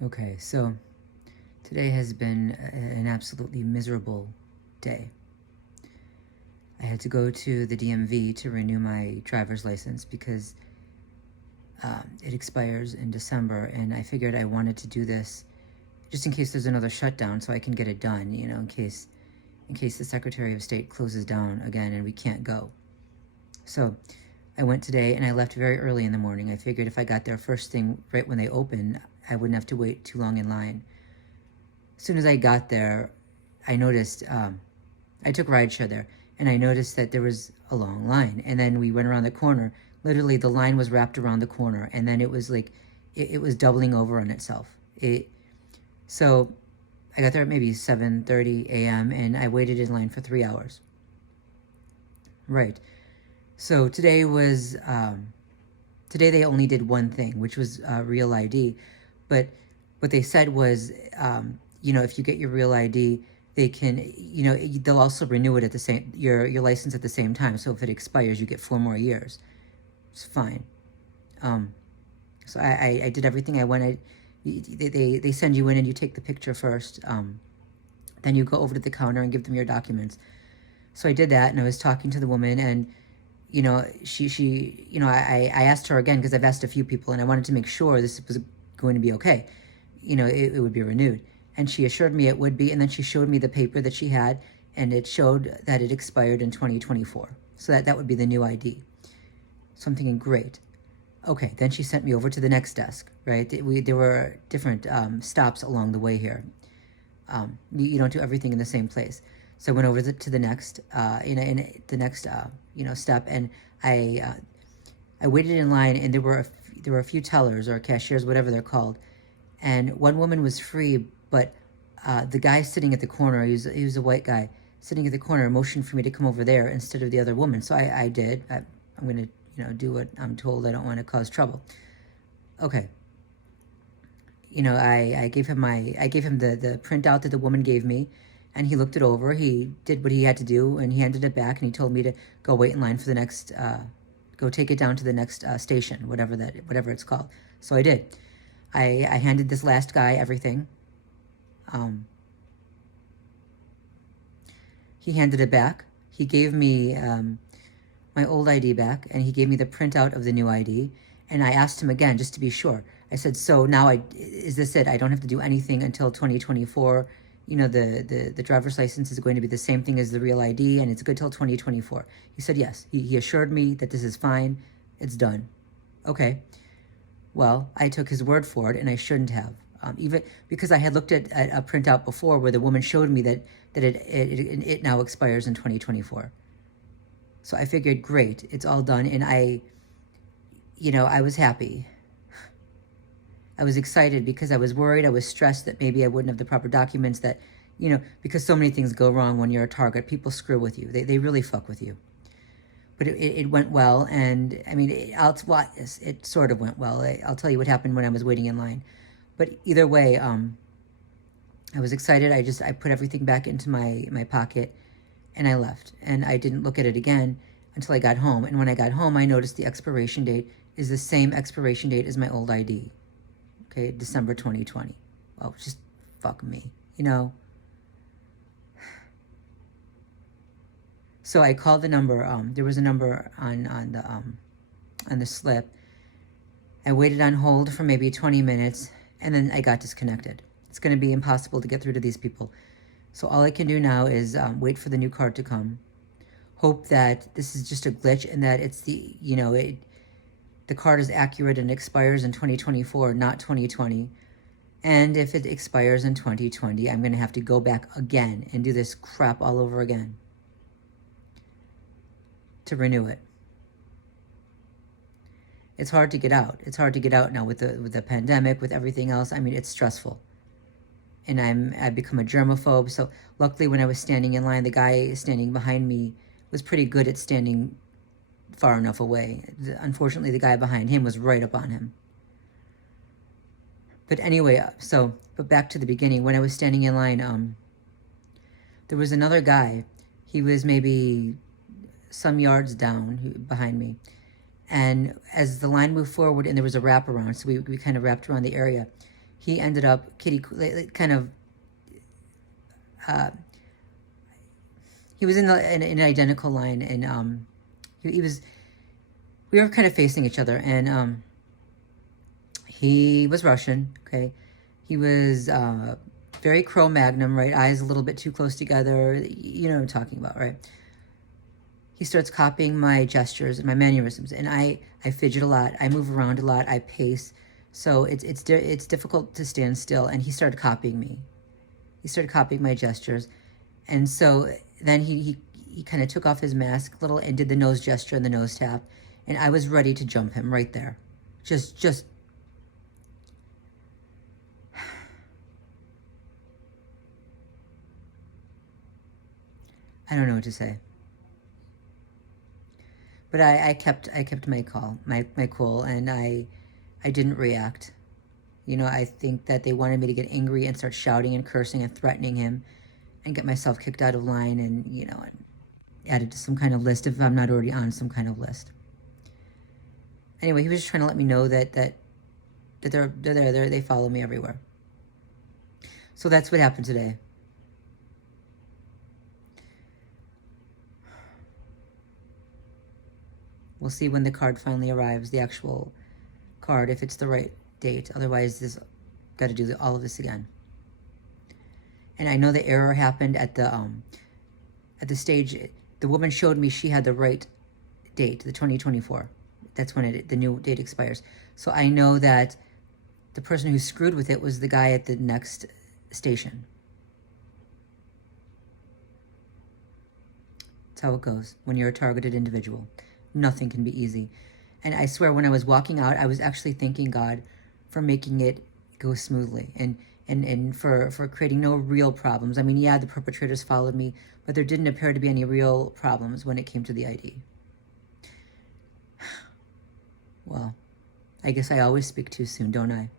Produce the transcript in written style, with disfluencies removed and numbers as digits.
Okay, so today has been an absolutely miserable day. I had to go to the DMV to renew my driver's license because it expires in December, and I figured I wanted to do this just in case there's another shutdown so I can get it done, you know, in case the Secretary of State closes down again and we can't go. So I went today and I left very early in the morning. I figured if I got there first thing right when they open, I wouldn't have to wait too long in line. As soon as I got there, I noticed, I took rideshare there, and I noticed that there was a long line. And then we went around the corner. Literally, the line was wrapped around the corner, and then it was like, it was doubling over on itself. So I got there at maybe 7:30 a.m., and I waited in line for 3 hours. Right. So today today they only did one thing, which was real ID. But what they said was, if you get your real ID, they can, they'll also renew it at the same, your license at the same time. So if it expires, you get 4 more years. It's fine. So I did everything I wanted. They send you in and you take the picture first. Then you go over to the counter and give them your documents. So I did that, and I was talking to the woman, and I asked her again, because I've asked a few people, and I wanted to make sure this was going to be okay. It would be renewed. And she assured me it would be, and then she showed me the paper that she had, and it showed that it expired in 2024. So that would be the new ID. So I'm thinking, great. Okay, then she sent me over to the next desk, right? There were different stops along the way here. You don't do everything in the same place. So I went over to the next, in the next, step, and I waited in line, and there were a few tellers or cashiers, whatever they're called, and one woman was free, but the guy sitting at the corner, he was a white guy sitting at the corner, motioned for me to come over there instead of the other woman. So I did. I'm going to do what I'm told. I don't want to cause trouble. Okay. I gave him the printout that the woman gave me, and he looked it over. He did what he had to do, and he handed it back, and he told me to go wait in line for the next, go take it down to the next station, whatever it's called. So I did. I handed this last guy everything. He handed it back. He gave me my old ID back, and he gave me the printout of the new ID. And I asked him again, just to be sure. I said, so now is this it? I don't have to do anything until 2024. The driver's license is going to be the same thing as the real ID, and it's good till 2024. He said yes. He assured me that this is fine. It's done. Okay. Well, I took his word for it, and I shouldn't have. Even because I had looked at a printout before where the woman showed me that it now expires in 2024. So I figured, great, it's all done, and I was happy. I was excited because I was worried. I was stressed that maybe I wouldn't have the proper documents, that, because so many things go wrong when you're a target. People screw with you. They really fuck with you. But it went well, and I mean, it sort of went well. I'll tell you what happened when I was waiting in line. But either way, I was excited. I put everything back into my pocket, and I left. And I didn't look at it again until I got home. And when I got home, I noticed the expiration date is the same expiration date as my old ID. Okay, December 2020. Well, just fuck me, So I called the number. There was a number on the slip. I waited on hold for maybe 20 minutes, and then I got disconnected. It's going to be impossible to get through to these people. So all I can do now is wait for the new card to come. Hope that this is just a glitch, and that it's the card is accurate and expires in 2024, not 2020. And if it expires in 2020, I'm going to have to go back again and do this crap all over again to renew it. It's hard to get out. It's hard to get out now with the pandemic, with everything else. I mean, it's stressful. And I've become a germaphobe. So luckily when I was standing in line, the guy standing behind me was pretty good at standing far enough away. Unfortunately, the guy behind him was right up on him. But anyway, but back to the beginning. When I was standing in line, there was another guy. He was maybe some yards down behind me. And as the line moved forward, and there was a wraparound, so we kind of wrapped around the area, he ended up kind of, he was in an identical line, and he was, we were kind of facing each other, and he was Russian, okay? He was very Cro-Magnon, right? Eyes a little bit too close together. You know what I'm talking about, right? He starts copying my gestures and my mannerisms, and I fidget a lot. I move around a lot. I pace, so it's difficult to stand still. And he started copying me. He started copying my gestures, and so then he kind of took off his mask a little and did the nose gesture and the nose tap, and I was ready to jump him right there, just. I don't know what to say. But I kept my cool, and I didn't react. You know, I think that they wanted me to get angry and start shouting and cursing and threatening him and get myself kicked out of line, and, you know, added to some kind of list if I'm not already on some kind of list. Anyway, he was just trying to let me know that they're there, they follow me everywhere. So that's what happened today. We'll see when the card finally arrives, the actual card, if it's the right date. Otherwise, this got to do all of this again. And I know the error happened at the stage. The woman showed me she had the right date, the 2024. That's when the new date expires. So I know that the person who screwed with it was the guy at the next station. That's how it goes when you're a targeted individual. Nothing can be easy. And I swear, when I was walking out, I was actually thanking God for making it go smoothly and for creating no real problems. I mean, yeah, the perpetrators followed me, but there didn't appear to be any real problems when it came to the ID. Well, I guess I always speak too soon, don't I?